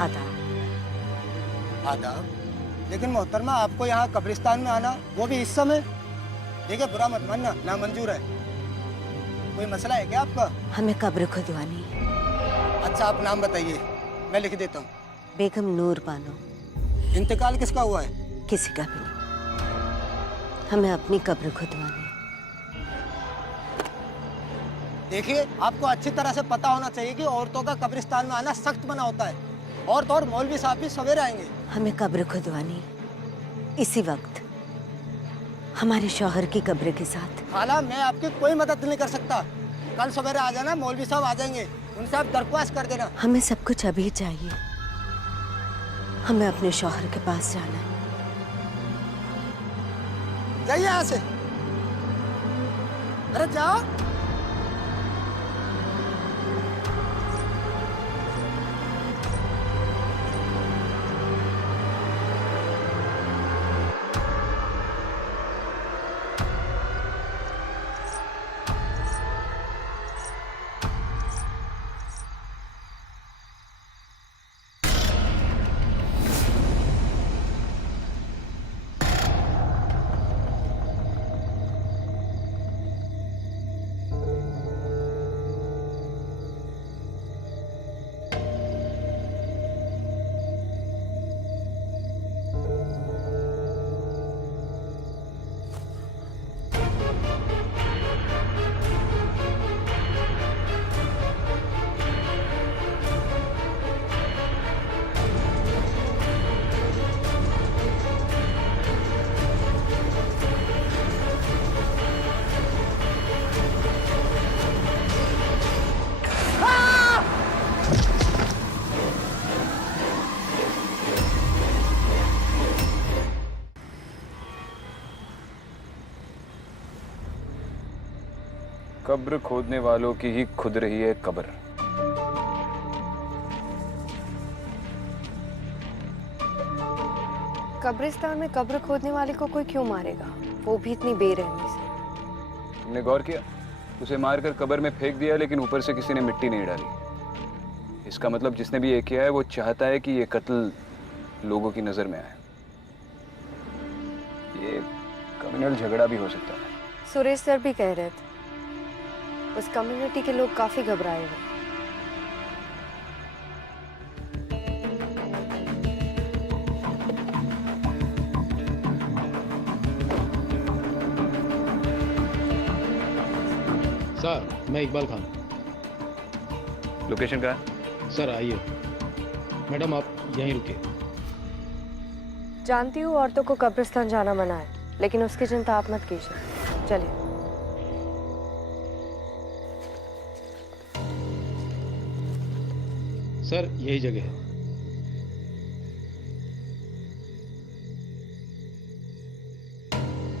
आदाब। आदाब। लेकिन मोहतरमा, आपको यहाँ कब्रिस्तान में आना, वो भी इस समय? देखिए, बुरा मत मानना, नामंजूर है। कोई मसला है क्या आपका? हमें कब्र खुदवानी। अच्छा, आप नाम बताइए, मैं लिख देता हूँ। बेगम नूर बानो। इंतकाल किसका हुआ है? किसी का भी नहीं। हमें अपनी कब्र खुदवानी। देखिए, आपको अच्छी तरह से पता होना चाहिए कि औरतों का कब्रिस्तान में आना सख्त मना होता है। औरत और मौलवी साहब भी सवेरे आएंगे। हमें कब्र खुदवानी इसी वक्त, हमारे शौहर की कब्र के साथ। खाला, मैं आपकी कोई मदद नहीं कर सकता। कल सवेरे आ जाना, मौलवी साहब आ जाएंगे, उनसे आप दरख्वास्त कर देना। हमें सब कुछ अभी चाहिए। हमें अपने शौहर के पास जाना है। जाइए यहाँ से। अरे जाओ। कब्र खोदने वालों की ही खुद रही है कब्र। कब्रिस्तान में कब्र खोदने वाले को कोई क्यों मारेगा, वो भी इतनी बेरहमी से। तुमने गौर किया? उसे मारकर कब्र में फेंक दिया, लेकिन ऊपर से किसी ने मिट्टी नहीं डाली। इसका मतलब जिसने भी ये किया है वो चाहता है कि ये कत्ल लोगों की नजर में आए। ये कम्युनल झगड़ा भी हो सकता है। सुरेश सर भी कह रहे थे उस कम्युनिटी के लोग काफी घबराए हुए। सर, मैं इकबाल खान। लोकेशन कहाँ है? सर आइए। मैडम आप यहीं रुकिए। जानती हूँ औरतों को कब्रिस्तान जाना मना है, लेकिन उसकी चिंता आप मत कीजिए। चलिए। सर यही जगह है।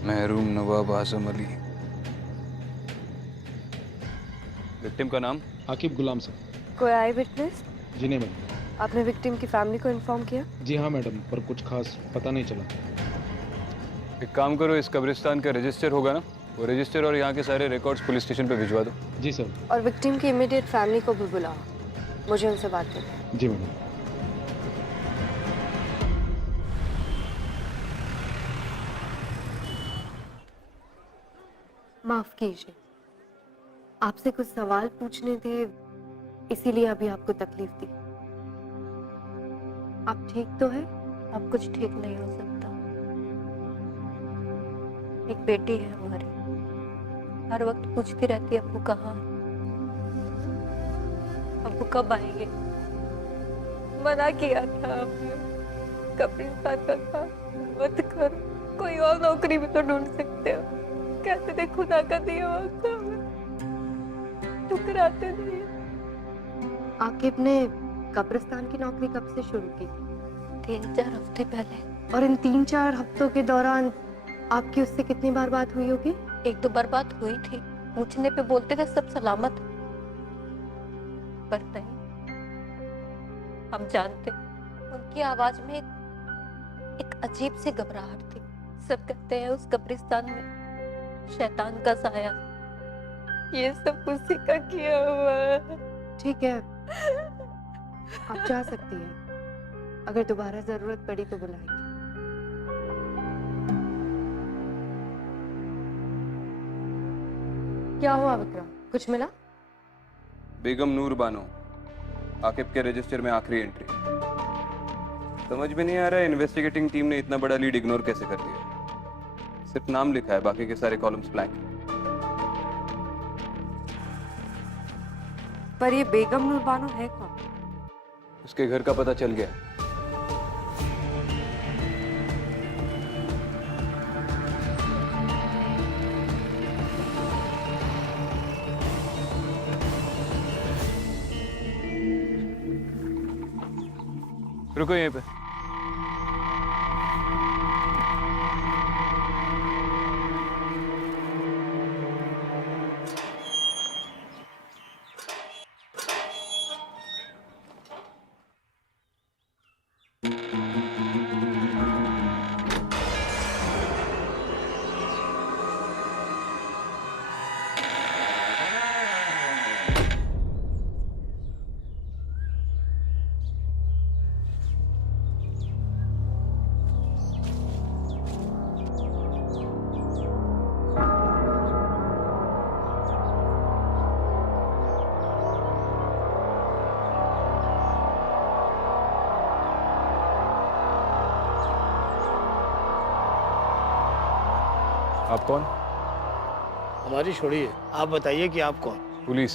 महरूम नवाब आजम अली। विक्टिम का नाम? आकिब गुलाम सर। कोई आई विटनेस? जी नहीं मैडम। आपने विक्टिम की फैमिली को इन्फॉर्म किया? जी हाँ मैडम, पर कुछ खास पता नहीं चला। एक काम करो, इस कब्रिस्तान का रजिस्टर होगा ना, वो रजिस्टर और यहाँ के सारे रिकॉर्ड्स पुलिस स्टेशन पे भिजवा दो। जी सर। और विक्टिम की इमीडिएट फैमिली को भी बुलाओ, मुझे उनसे बात करनी है। जी मैडम। माफ कीजिए, आपसे कुछ सवाल पूछने थे, इसीलिए अभी आपको तकलीफ दी। आप ठीक तो है? अब कुछ ठीक नहीं हो सकता। एक बेटी है हमारी, हर वक्त पूछती रहती है अब्बू कहाँ है, अब्बू कब आएंगे। मना किया था हमने, कब्रिस्तान का काम मत करो, कोई और नौकरी भी तो ढूंढ सकते हो। कहते थे खुदा का दिया वक्त ठुकराते नहीं। आकिब ने कब्रिस्तान की नौकरी कब से शुरू की? 3-4 हफ्ते पहले। और इन 3-4 हफ्तों के दौरान आपकी उससे कितनी बार बात हुई होगी? 1-2 बार बात हुई थी, पूछने पे बोलते थे सब सलामत, पर नहीं। हम जानते उनकी आवाज में एक अजीब सी घबराहट थी। सब कहते हैं उस कब्रिस्तान में शैतान का साया, ये सब उसी का किया हुआ है। ठीक है, आप जा सकती हैं। अगर दोबारा जरूरत पड़ी तो बुलाएंगे। क्या हुआ विक्रम, कुछ मिला? बेगम नूर बानो, आकिब के रजिस्टर में आखिरी एंट्री। समझ में नहीं आ रहा है इन्वेस्टिगेटिंग टीम ने इतना बड़ा लीड इग्नोर कैसे कर दिया। सिर्फ नाम लिखा है, बाकी के सारे कॉलम्स ब्लैंक हैं। पर ये बेगम नूर बानो है कौन? उसके घर का पता चल गया। रुको यहीं पे। आप कौन? हमारी छोड़िए, आप बताइए कि आप कौन? पुलिस।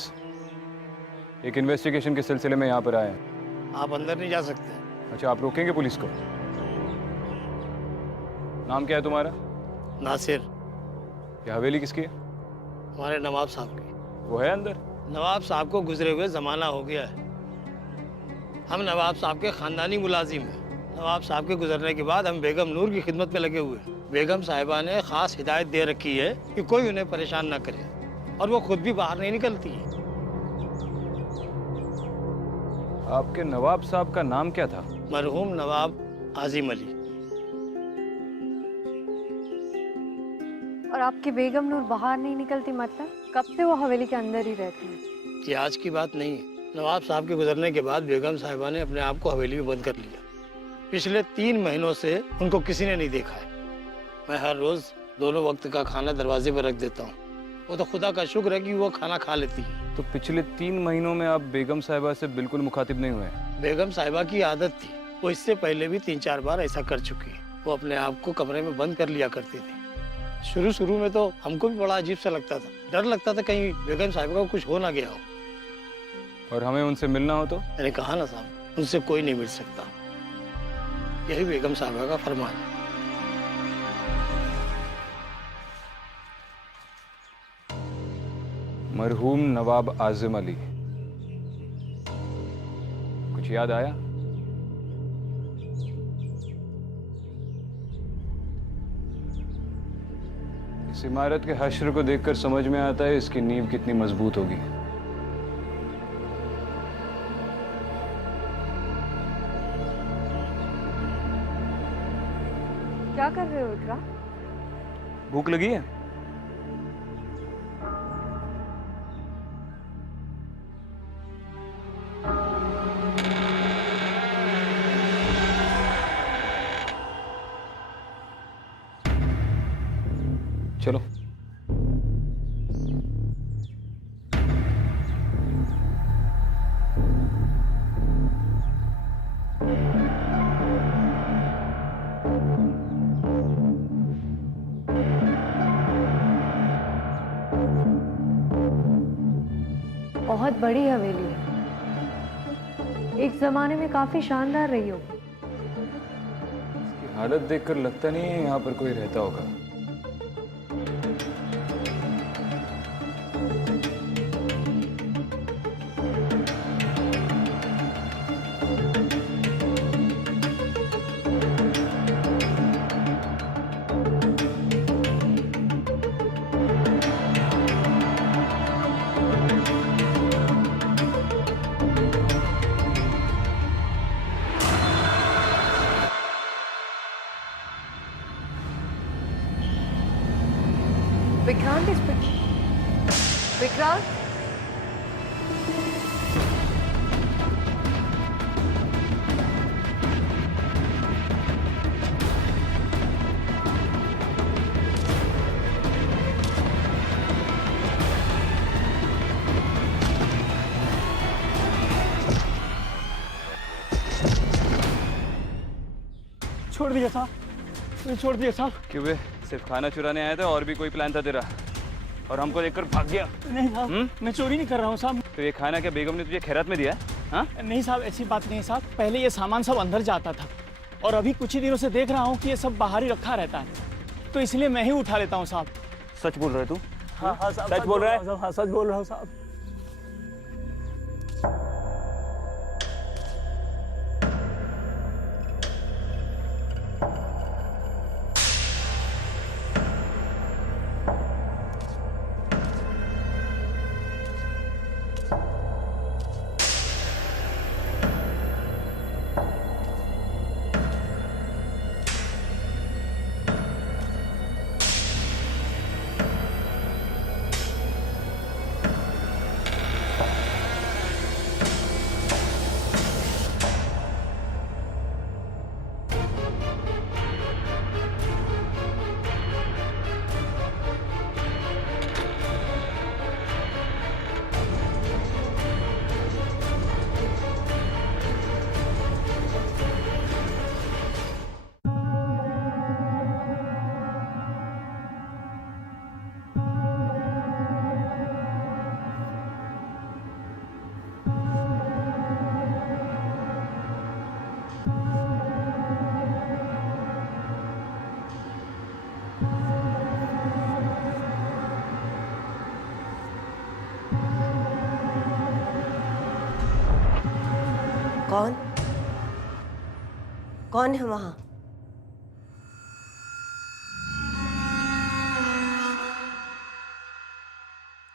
एक इन्वेस्टिगेशन के सिलसिले में यहाँ पर आए हैं। आप अंदर नहीं जा सकते। अच्छा, आप रोकेंगे पुलिस को? नाम क्या है तुम्हारा? नासिर। ये हवेली किसकी है? हमारे नवाब साहब की। वो है अंदर? नवाब साहब को गुजरे हुए ज़माना हो गया है। हम नवाब साहब के ख़ानदानी मुलाजिम हैं। नवाब साहब के गुजरने के बाद हम बेगम नूर की खिदमत में लगे हुए हैं। बेगम साहिबा ने ख़ास हिदायत दे रखी है कि कोई उन्हें परेशान ना करे, और वो खुद भी बाहर नहीं निकलती है। आपके नवाब साहब का नाम क्या था? मरहूम नवाब आजिम अली। और आपकी बेगम नूर बाहर नहीं निकलती, मतलब कब से वो हवेली के अंदर ही रहती है? ये आज की बात नहीं है। नवाब साहब के गुजरने के बाद बेगम साहिबा ने अपने आप को हवेली में बंद कर लिया। पिछले 3 महीनों से उनको किसी ने नहीं देखा है। मैं हर रोज दोनों वक्त का खाना दरवाजे पर रख देता हूँ। वो तो खुदा का शुक्र है कि वो खाना खा लेती है। तो पिछले 3 महीनों में आप बेगम साहिबा से बिल्कुल मुखातिब नहीं हुए? बेगम साहिबा की आदत थी, वो इससे पहले भी 3-4 बार ऐसा कर चुकी है। वो अपने आप को कमरे में बंद कर लिया करती थी। शुरू में तो हमको भी बड़ा अजीब सा लगता था, डर लगता था कहीं बेगम साहिबा को कुछ हो ना गया हो। और हमें उनसे मिलना हो तो? मैंने कहा ना साहब, उनसे कोई नहीं मिल सकता। यही बेगम साहिबा का फरमान है। मरहूम नवाब आजिम अली, कुछ याद आया? इस इमारत के हश्र को देखकर समझ में आता है इसकी नींव कितनी मजबूत होगी। क्या कर रहे हो विक्रम? भूख लगी है? चलो। बहुत बड़ी हवेली है, एक जमाने में काफी शानदार रही होगी। इसकी हालत देखकर लगता नहीं है यहाँ पर कोई रहता होगा। विक्रांत विक्रांत छोड़ दिया साहब, मुझे छोड़ दिया साहब। क्यों बे, सिर्फ खाना चुराने आया था और भी कोई प्लान था तेरा? और हमको देखकर भाग गया? नहीं साहब, मैं चोरी नहीं कर रहा हूँ साहब। तो ये खाना क्या बेगम ने तुझे खैरात में दिया है? हाँ? नहीं साहब, ऐसी बात नहीं है साहब। पहले ये सामान सब अंदर जाता था और अभी कुछ ही दिनों से देख रहा हूँ कि ये सब बाहर ही रखा रहता है, तो इसलिए मैं ही उठा लेता हूँ साहब। सच बोल रहे तू? हाँ हाँ साहब, सच बोल रहा है? हाँ सच बोल रहा हूँ साहब। कौन कौन है वहां?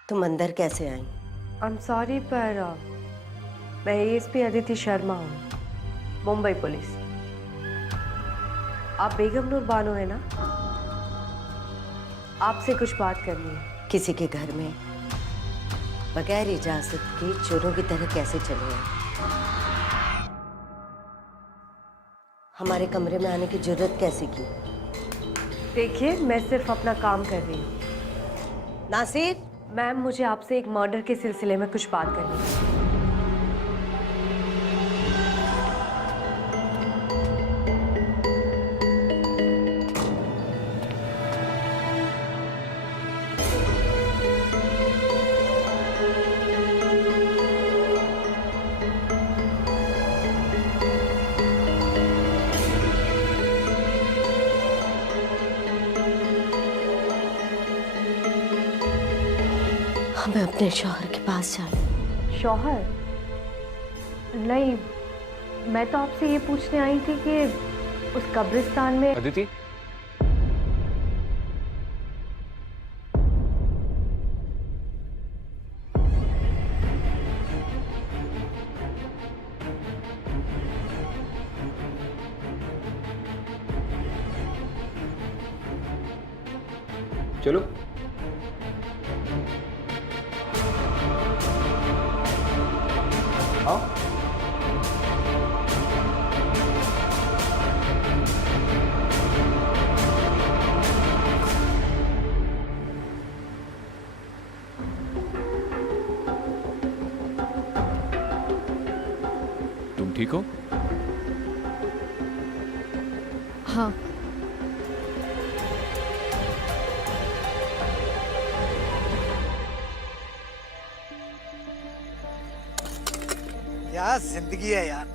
तुम अंदर कैसे आई? आई एम सॉरी पर मैं एएसपी अदिति शर्मा हूँ, मुंबई पुलिस। आप बेगम नूर बानो है ना? आपसे कुछ बात करनी है। किसी के घर में बगैर इजाजत के चोरों की तरह कैसे चले आए? हमारे कमरे में आने की जरूरत कैसे की? देखिए, मैं सिर्फ अपना काम कर रही हूँ। नासिर, मैम, मुझे आपसे एक मर्डर के सिलसिले में कुछ बात करनी है। हमें अपने शौहर के पास जाना। शौहर? नहीं, मैं तो आपसे ये पूछने आई थी कि उस कब्रिस्तान में। अदिति, चलो। आओ। तुम ठीक हो? हाँ। यार जिंदगी है यार,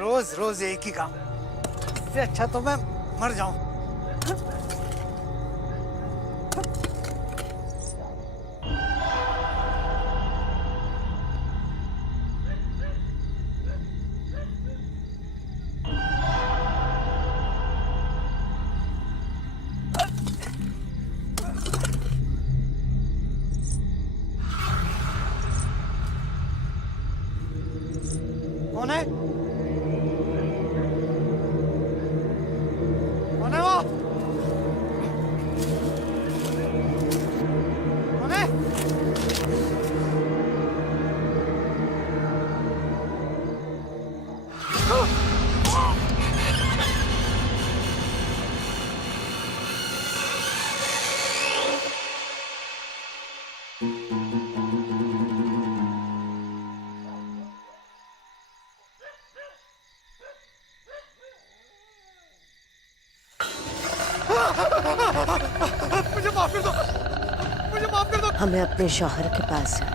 रोज रोज एक ही काम। इससे अच्छा तो मैं मर जाऊं। कौन है? कौन है वो? मुझे माफ कर दो, मुझे माफ कर दो। हमें अपने शौहर के पास जाना।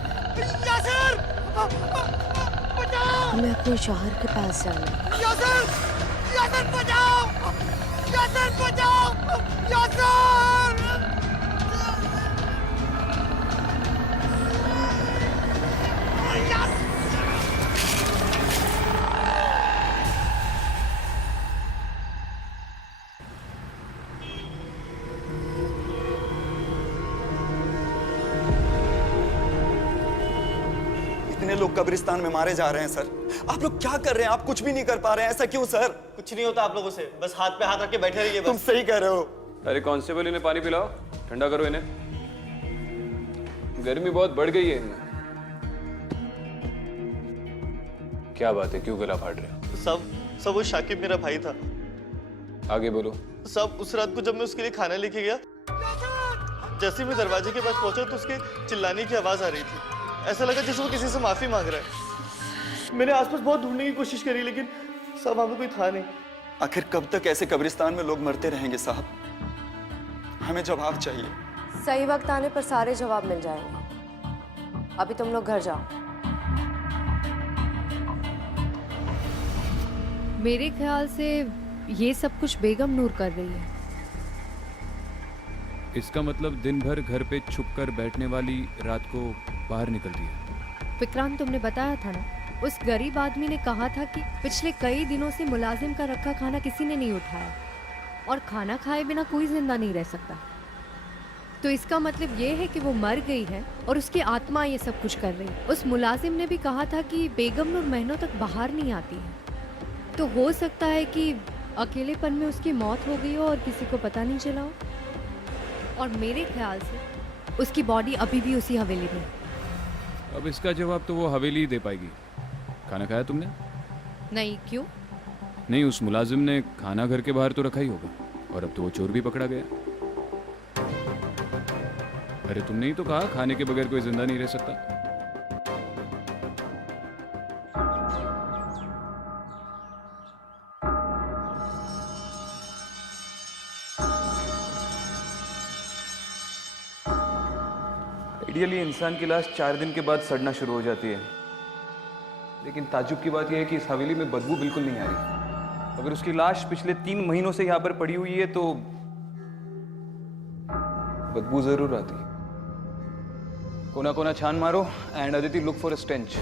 यासिर, बचाओ। हमें अपने शौहर के पास जाना है। यासिर, यासिर बचाओ, यासिर बचाओ, यासिर। इतने लोग कब्रिस्तान में मारे जा रहे हैं सर। आप लोग क्या कर रहे हैं? आप कुछ भी नहीं कर पा रहे हैं, ऐसा क्यों सर? कुछ नहीं होता आप लोगों से, बस हाथ पे हाथ रख के बैठे रहिए तुम बस। सही कह रहे हो। अरे कांस्टेबल, इन्हें पानी पिलाओ, ठंडा करो इन्हें, गर्मी बहुत बढ़ गई है इनमें। क्या बात है, क्यों गला फाड़ रहे हो? सब वो शाकिब मेरा भाई था। आगे बोलो। सब उस रात को जब मैं उसके लिए खाना लेके गया, जैसे मैं दरवाजे के पास पहुंचा तो उसके चिल्लाने की आवाज आ रही थी। ऐसा लगा जैसे वो किसी से माफी मांग रहा है। मैंने आसपास बहुत ढूंढने की कोशिश करी लेकिन सब वहां पे कोई था नहीं। आखिर कब तक ऐसे कब्रिस्तान में लोग मरते रहेंगे साहब? हमें जवाब चाहिए। सही वक्त आने पर सारे जवाब मिल जाएंगे। अभी तुम लोग घर जाओ। मेरे ख्याल से ये सब कुछ बेगम नूर कर रही है। इसका मतलब दिन भर घर पे छुप कर बैठने वाली रात को बाहर निकलती है। विक्रांत, तुमने बताया था ना, उस गरीब आदमी ने कहा था कि पिछले कई दिनों से मुलाजिम का रखा खाना किसी ने नहीं उठाया और खाना खाए बिना कोई जिंदा नहीं रह सकता। तो इसका मतलब ये है कि वो मर गई है और उसकी आत्मा ये सब कुछ कर रही है। उस मुलाजिम ने भी कहा था कि बेगम नूर महीनों तक बाहर नहीं आती है, तो हो सकता है कि अकेलेपन में उसकी मौत हो गई हो और किसी को पता नहीं चला हो। और मेरे ख्याल से उसकी बॉडी अभी भी उसी हवेली में। अब इसका जवाब तो वो हवेली ही दे पाएगी। खाना खाया तुमने? नहीं, क्यों? नहीं, उस मुलाजिम ने खाना घर के बाहर तो रखा ही होगा और अब तो वो चोर भी पकड़ा गया। अरे तुमने ही तो कहा खाने के बगैर कोई जिंदा नहीं रह सकता। आइडियली इंसान की लाश 4 दिन के बाद सड़ना शुरू हो जाती है, लेकिन ताज्जुब की बात यह है कि इस हवेली में बदबू बिल्कुल नहीं आ रही। अगर उसकी लाश पिछले 3 महीनों से यहां पर पड़ी हुई है तो बदबू जरूर आती। कोना कोना छान मारो and Aditi look for a stench.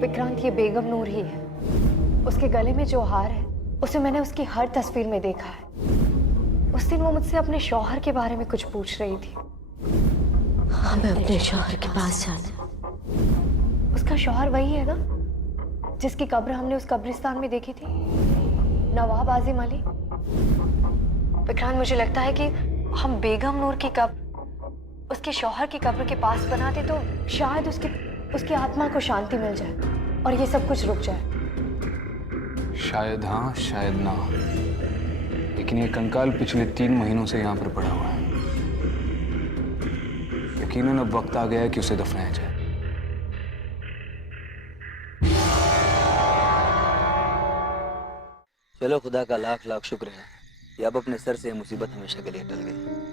Vikrant, ये बेगम नूर ही है। उसके गले में जो हार है उसे मैंने उसकी हर तस्वीर में देखा है। उस दिन वो मुझसे अपने शौहर के बारे में कुछ पूछ रही थी। हमें अपने शौहर के पास जाना। उसका शौहर वही है ना जिसकी कब्र हमने उस कब्रिस्तान में देखी थी, नवाब आजिम अली। विक्रांत, मुझे लगता है कि हम बेगम नूर की कब्र उसके शौहर की कब्र के पास बनाते तो शायद उसकी आत्मा को शांति मिल जाए और ये सब कुछ रुक जाए। शायद हाँ, शायद ना, लेकिन ये कंकाल पिछले 3 महीनों से यहाँ पर पड़ा हुआ है। यकीनन अब वक्त आ गया है कि उसे दफनाया जाए। चलो, खुदा का लाख लाख शुक्र है कि अब अपने सर से मुसीबत हमेशा के लिए टल गई।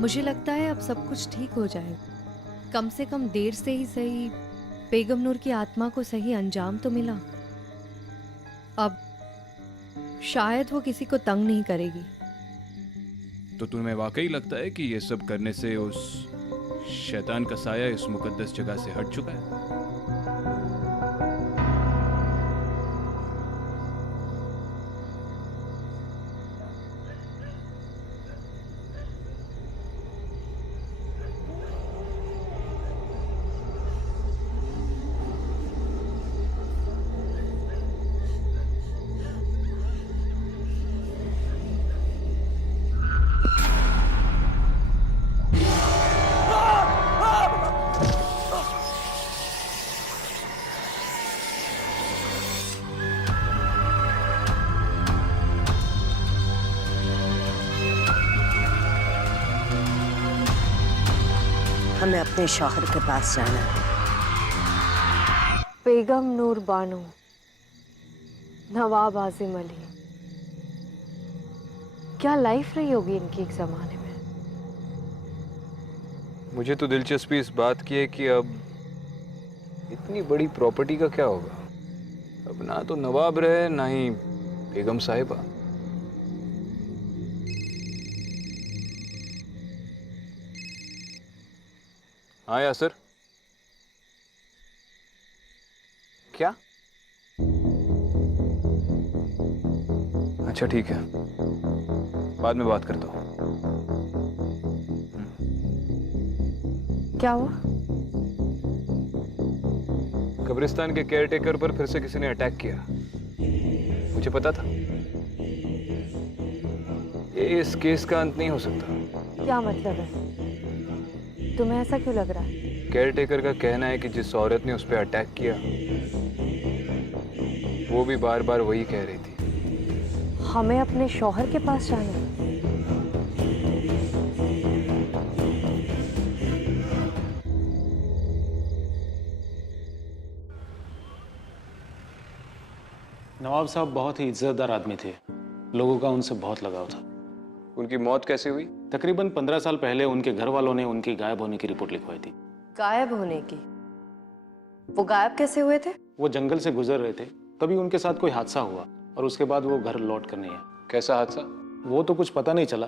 मुझे लगता है अब सब कुछ ठीक हो जाएगा। कम से कम देर से ही सही बेगम नूर की आत्मा को सही अंजाम तो मिला। अब शायद वो किसी को तंग नहीं करेगी। तो तुम्हें वाकई लगता है कि ये सब करने से उस शैतान का साया इस मुकद्दस जगह से हट चुका है? हमें अपने शौहर के पास जाना है। बेगम नूर बानो, नवाब आजिम अली, क्या लाइफ रही होगी इनकी एक जमाने में। मुझे तो दिलचस्पी इस बात की है कि अब इतनी बड़ी प्रॉपर्टी का क्या होगा। अब ना तो नवाब रहे ना ही बेगम साहिबा। हाँ यासर, क्या? अच्छा ठीक है, बाद में बात करता हूँ। क्या हुआ? कब्रिस्तान के केयरटेकर पर फिर से किसी ने अटैक किया। मुझे पता था। ये इस केस का अंत नहीं हो सकता। क्या मतलब है? तुम्हें ऐसा क्यों लग रहा है? केयरटेकर का कहना है कि जिस औरत ने उस पर अटैक किया वो भी बार बार वही कह रही थी। हमें अपने शौहर के पास जाना है। नवाब साहब बहुत ही इज्जतदार आदमी थे। लोगों का उनसे बहुत लगाव था। उनकी मौत कैसे हुई? तकरीबन 15 साल पहले उनके घर वालों ने उनकी गायब होने की रिपोर्ट लिखवाई थी। गायब होने की? वो गायब कैसे हुए थे? वो जंगल से गुजर रहे थे, तभी उनके साथ कोई हादसा हुआ और उसके बाद वो घर लौट कर नहीं आए। कैसा हादसा? वो तो कुछ पता नहीं चला।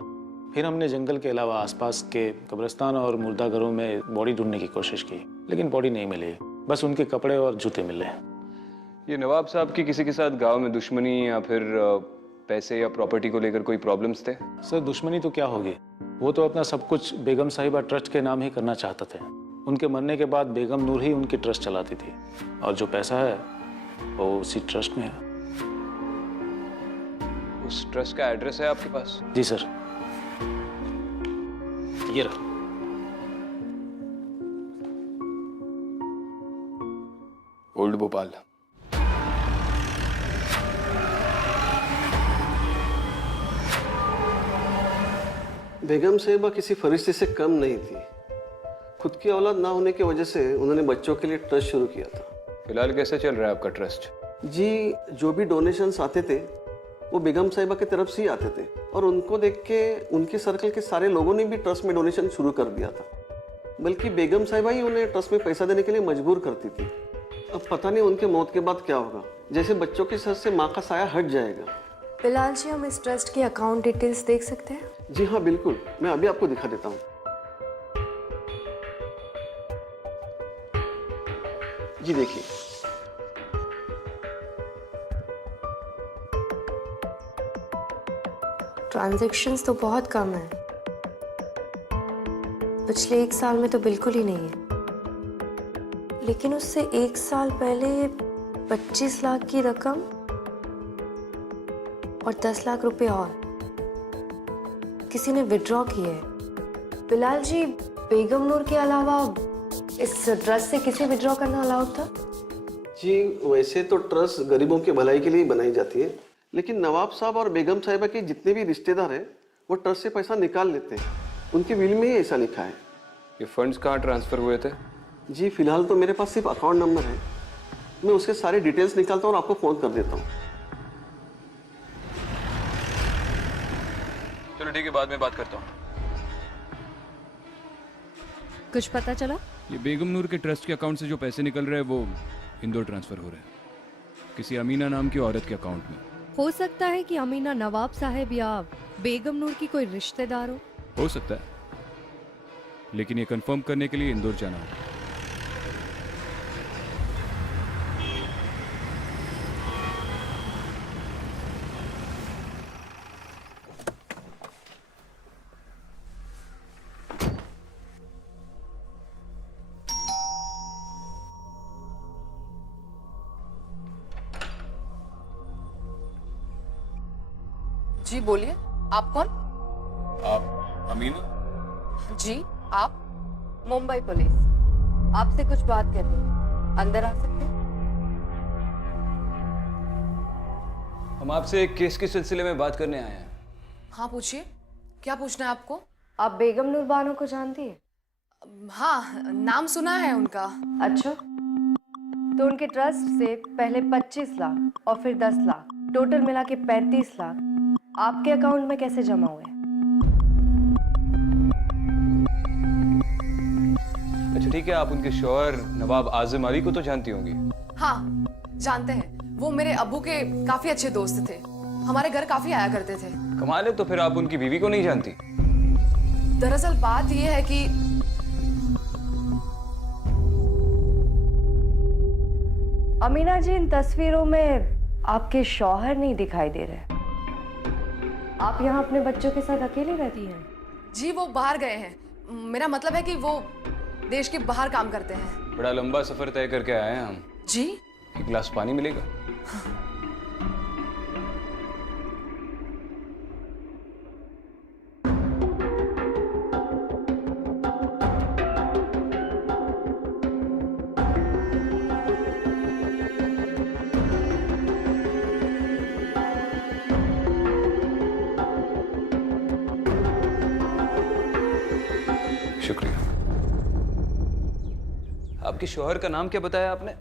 फिर हमने जंगल के अलावा आसपास के कब्रिस्तान और मुर्दाघरों में बॉडी ढूंढने की कोशिश की, लेकिन बॉडी नहीं मिली। बस उनके कपड़े और जूते मिले। ये नवाब साहब की किसी के साथ गांव में दुश्मनी या फिर पैसे या प्रॉपर्टी को लेकर कोई प्रॉब्लम्स थे? सर, दुश्मनी तो क्या होगी। वो तो अपना सब कुछ बेगम साहिबा ट्रस्ट के नाम ही करना चाहते थे। उनके मरने के बाद बेगम नूर ही उनकी ट्रस्ट चलाती थी और जो पैसा है वो उसी ट्रस्ट में है। उस ट्रस्ट का एड्रेस है आपके पास? जी सर, ये रहा। ओल्ड भोपाल। बेगम साहिबा किसी फरिश्ते से कम नहीं थी। खुद की औलाद ना होने की वजह से उन्होंने बच्चों के लिए ट्रस्ट शुरू किया था। फिलहाल कैसे चल रहा है आपका ट्रस्ट? जी, जो भी डोनेशंस आते थे वो बेगम साहिबा की तरफ से ही आते थे और उनको देख के उनके सर्कल के सारे लोगों ने भी ट्रस्ट में डोनेशन शुरू कर दिया था। बल्कि बेगम साहिबा ही उन्हें ट्रस्ट में पैसा देने के लिए मजबूर करती थी। अब पता नहीं उनके मौत के बाद क्या होगा। जैसे बच्चों के सर से माँ का साया हट जाएगा बिलाल जी, हम इस ट्रस्ट की अकाउंट डिटेल्स देख सकते हैं? जी हाँ बिल्कुल, मैं अभी आपको दिखा देता हूँ। जी देखिए, ट्रांजैक्शंस तो बहुत कम है, पिछले 1 साल में तो बिल्कुल ही नहीं है। लेकिन उससे 1 साल पहले 25 लाख की रकम और 10 लाख रुपए और किसी ने विड्रॉ किए हैं। बिलाल जी, बेगम नूर के अलावा इस ट्रस्ट से किसे विड्रॉ करना अलाउड था? जी वैसे तो ट्रस्ट गरीबों की भलाई के लिए ही बनाई जाती है, लेकिन नवाब साहब और बेगम साहिबा के जितने भी रिश्तेदार हैं वो ट्रस्ट से पैसा निकाल लेते हैं। उनके विल में ही ऐसा लिखा है। ये फंड्स कहाँ ट्रांसफर हुए थे? जी फिलहाल तो मेरे पास सिर्फ अकाउंट नंबर है, मैं उसके सारे डिटेल्स निकालता हूँ और आपको फ़ोन कर देता हूँ। चलो ठीक है, बाद में बात करता हूँ। कुछ पता चला? ये बेगम नूर के ट्रस्ट के अकाउंट से जो पैसे निकल रहे हैं वो इंदौर ट्रांसफर हो रहे हैं, किसी अमीना नाम की औरत के अकाउंट में। हो सकता है कि अमीना नवाब साहब या बेगम नूर की कोई रिश्तेदार हो सकता है, लेकिन ये कंफर्म करने के लिए इंदौर जाना होगा। जी बोलिए, आप कौन? आप अमीना? जी आप? मुंबई पुलिस, आपसे कुछ बात करनी है, अंदर आ सकते हैं? हम आपसे एक केस के सिलसिले में बात करने आए हैं। हाँ पूछिए, क्या पूछना है आपको? आप बेगम नूर बानो को जानती है? हाँ, नाम सुना है उनका। अच्छा, तो उनके ट्रस्ट से पहले 25 लाख और फिर 10 लाख, टोटल मिला के 35 लाख आपके अकाउंट में कैसे जमा हुए? अच्छा ठीक है, आप उनके शौहर नवाब आजम अली को तो जानती होंगी? हाँ जानते हैं, वो मेरे अब्बू के काफी अच्छे दोस्त थे, हमारे घर काफी आया करते थे। कमाल है, तो फिर आप उनकी बीवी को नहीं जानती? दरअसल बात यह है कि अमीना जी, इन तस्वीरों में आपके शौहर नहीं दिखाई दे रहे। आप यहाँ अपने बच्चों के साथ अकेले रहती हैं? जी वो बाहर गए हैं, मेरा मतलब है कि वो देश के बाहर काम करते हैं। बड़ा लंबा सफर तय करके आए हैं हम। जी? एक गिलास पानी मिलेगा? शुक्रिया। आपके शौहर का नाम क्या बताया आपने?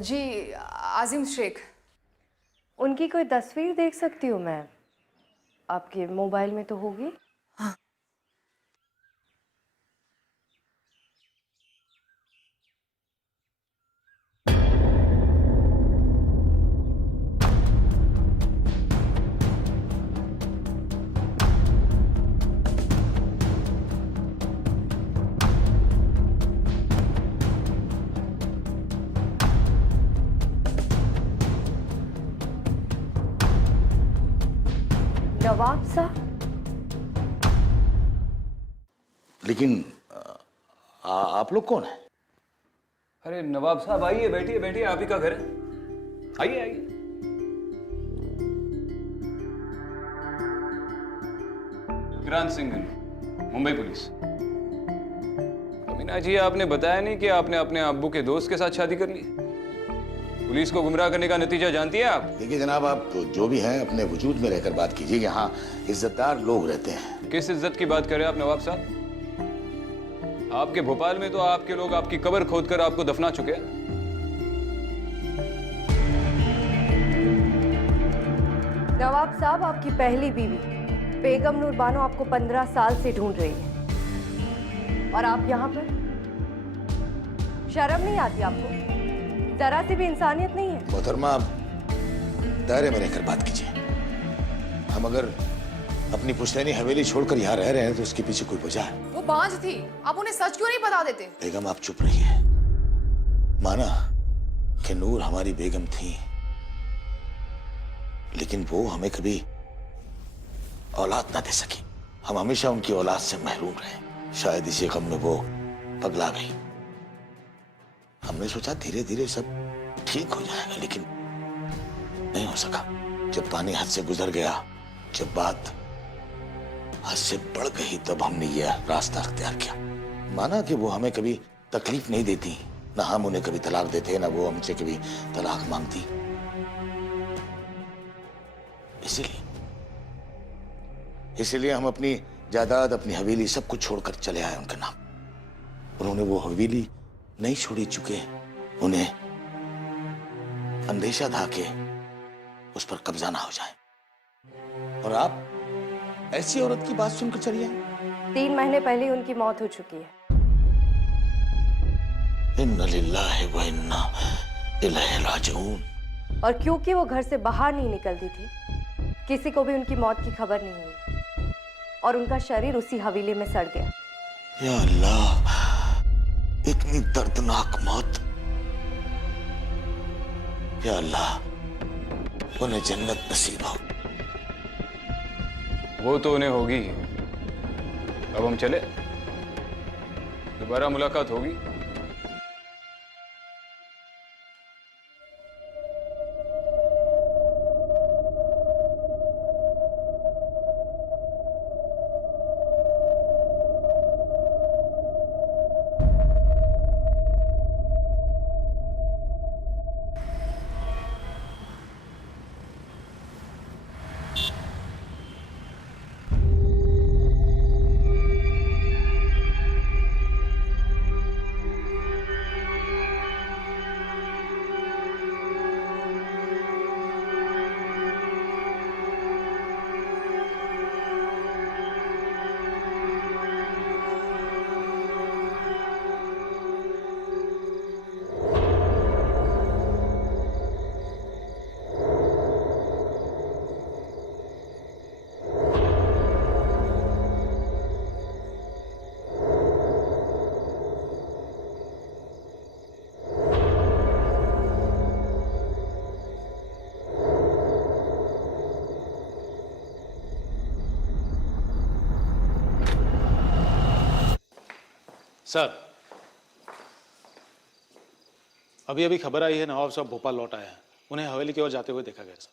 जी आजिम शेख। उनकी कोई तस्वीर देख सकती हूँ मैं? आपके मोबाइल में तो होगी। हाँ। नवाब साहब? लेकिन आप लोग कौन हैं? अरे नवाब साहब आइए, बैठिए बैठिए, आप ही का घर है, आइए आइए। किरण सिंह, मुंबई पुलिस। अमीना जी, आपने बताया नहीं कि आपने अपने अब्बू के दोस्त के साथ शादी कर ली? पुलिस को गुमराह करने का नतीजा जानती है आप? देखिए जनाब, आप जो भी हैं अपने वजूद में रहकर बात कीजिए। यहाँ इज्जतदार लोग रहते हैं। किस इज्जत की बात कर रहे हैं आप नवाब साहब? आपके भोपाल में तो आपके लोग आपकी कब्र खोदकर आपको दफना चुके हैं। नवाब साहब, आपकी पहली बीवी बेगम नूर बानो आपको 15 साल से ढूंढ रही है और आप यहाँ पर? शर्म नहीं आती आपको? जरा सी भी इंसानियत नहीं है? मोहतरमा, दायरे में रहकर बात कीजिए। हम अगर अपनी पुश्तैनी हवेली छोड़कर यहाँ रह रहे हैं तो उसके पीछे कोई वजह है। वो बांझ थी, आप उन्हें सच क्यों नहीं बता देते? बेगम आप चुप रहिए। माना कि नूर हमारी बेगम थी, लेकिन वो हमें कभी औलाद ना दे सकी। हम हमेशा उनकी औलाद से महरूम रहे। शायद इसी गम में वो पगला गई। हमने सोचा धीरे धीरे सब ठीक हो जाएगा, लेकिन नहीं हो सका। जब पानी हद से गुजर गया, जब बात हद से बढ़ गई, तब हमने यह रास्ता अख्तियार किया। माना कि वो हमें कभी तकलीफ नहीं देती, ना हम उन्हें कभी तलाक देते, ना वो हमसे कभी तलाक मांगती। इसीलिए हम अपनी जायदाद, अपनी हवेली सब कुछ छोड़कर चले आए उनके नाम। उन्होंने वो हवेली नहीं छोड़ी, चुके उन्हें अंदेशा था कि उस पर कब्जा ना हो जाए। और आप ऐसी औरत की बात सुनकर चली आई? 3 महीने पहले उनकी मौत हो चुकी है। इन्ना लिल्लाहि व इन्ना इलैहि राजिऊन। और क्योंकि वो घर से बाहर नहीं निकलती थी, किसी को भी उनकी मौत की खबर नहीं हुई और उनका शरीर उसी हवेली में सड़ गया। या अल्लाह, इतनी दर्दनाक मौत। या अल्लाह, उन्हें जन्नत नसीब हो। वो तो उन्हें होगी। अब हम चले, दोबारा मुलाकात होगी। सर, अभी अभी खबर आई है नवाब साहब भोपाल लौट आए हैं। उन्हें हवेली की ओर जाते हुए देखा गया सर।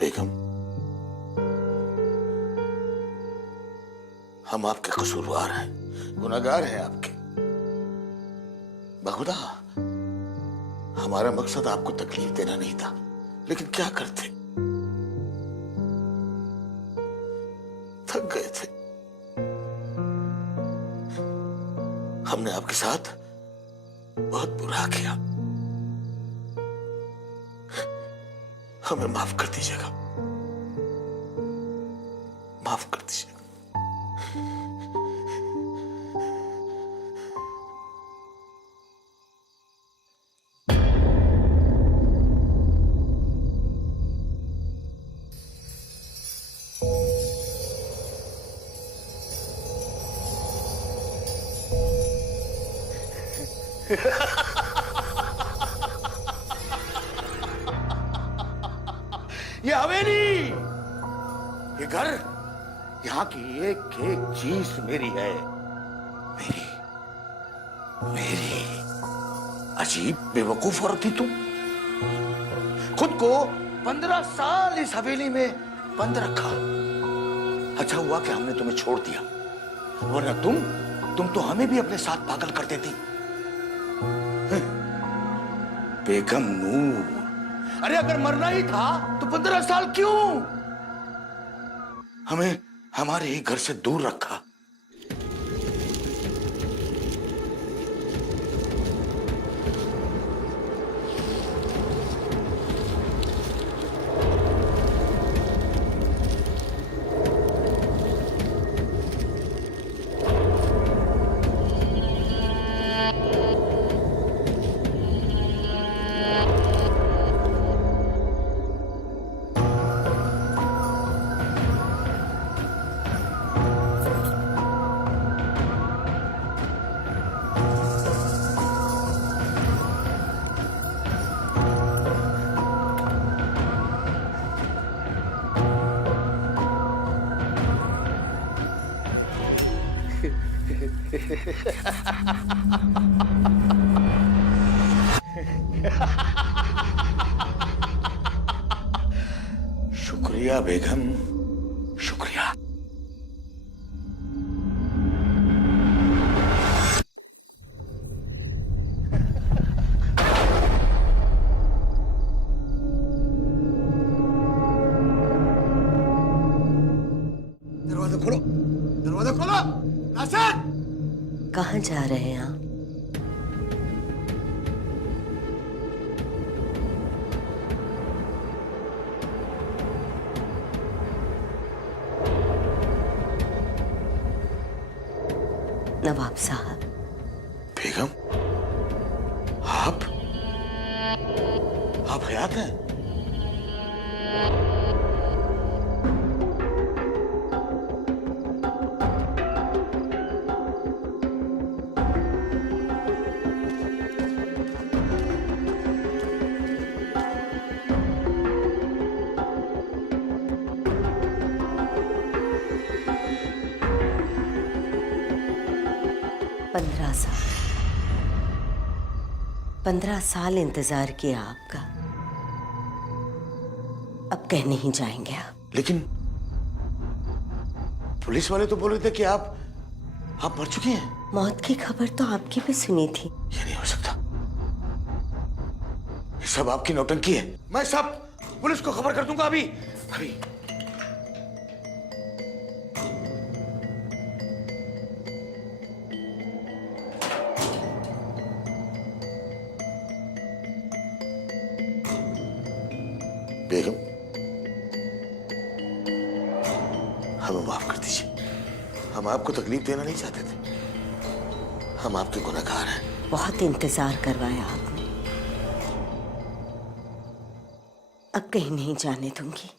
बेगम, हम आपके कसूरवार हैं, गुनहगार हैं आपके। बखुदा, हमारा मकसद आपको तकलीफ देना नहीं था, लेकिन क्या करते, थक गए थे। हमने आपके साथ बहुत बुरा किया, हमें माफ कर दीजिएगा, माफ कर दीजिएगा। ये हवेली, ये घर, यहाँ की एक एक चीज मेरी है, मेरी मेरी। अजीब बेवकूफ औरत थी तुम, खुद को 15 साल इस हवेली में बंद रखा। अच्छा हुआ कि हमने तुम्हें छोड़ दिया, वरना तुम तो हमें भी अपने साथ पागल कर देती। बेगम नूर, अरे अगर मरना ही था तो 15 साल क्यों? हमें हमारे ही घर से दूर रखा। शुक्रिया बेगम, शुक्रिया। दरवाजा खोलो, दरवाजा खोलो। नासिर, कहाँ जा रहे हैं आप? नवाब साहब। बेगम, आप हयात हैं? साल 15 साल इंतजार किया आपका, अब कह नहीं जाएंगे आप। लेकिन पुलिस वाले तो बोल रहे थे कि आप मर चुकी हैं। मौत की खबर तो आपकी भी सुनी थी। ये नहीं हो सकता, ये सब आपकी नौटंकी है। मैं सब पुलिस को खबर कर दूंगा अभी अभी। बेगम, हमें माफ कर दीजिए, हम आपको तकलीफ देना नहीं चाहते थे, हम आपके गुनहगार हैं। बहुत इंतजार करवाया आपने, अब कहीं नहीं जाने दूंगी।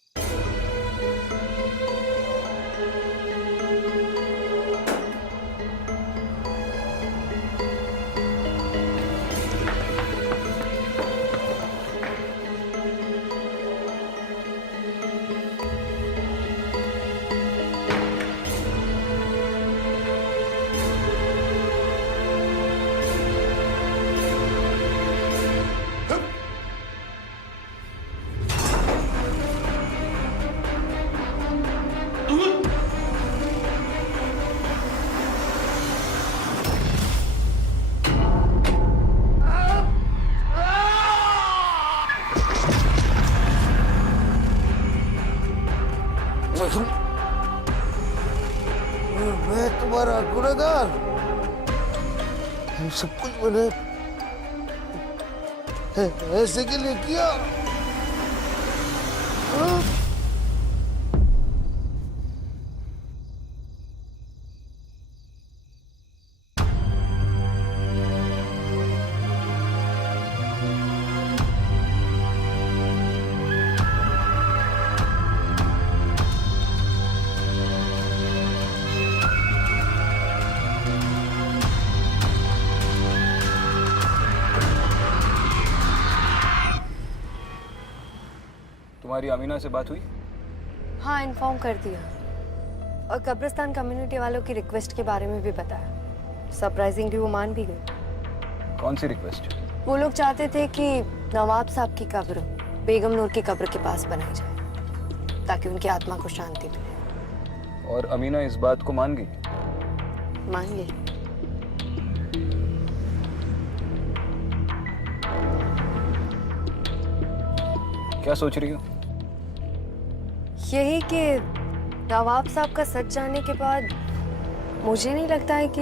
मैं तुम्हारा गुनहगार। हम सब कुछ मैंने ऐसे के लिए किया। हाँ? तुम्हारी अमीना से बात हुई? हाँ, इन्फॉर्म कर दिया और कब्रिस्तान कम्युनिटी वालों की रिक्वेस्ट के बारे में भी बताया। सरप्राइजिंगली वो मान भी गए। कौन सी रिक्वेस्ट? वो लोग चाहते थे कि नवाब साहब की कब्र बेगम नूर की कब्र के पास बनाई जाए ताकि उनकी आत्मा को शांति मिले। और अमीना इस बात को मान गई? मान गई। क्या सोच रही हो? यही कि नवाब साहब का सच जानने के बाद मुझे नहीं लगता है कि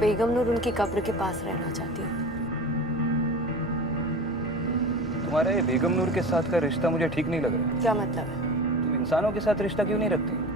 बेगम नूर उनकी कब्र के पास रहना चाहती है। तुम्हारा ये बेगम नूर के साथ का रिश्ता मुझे ठीक नहीं लग रहा। क्या मतलब है? तुम इंसानों के साथ रिश्ता क्यों नहीं रखती?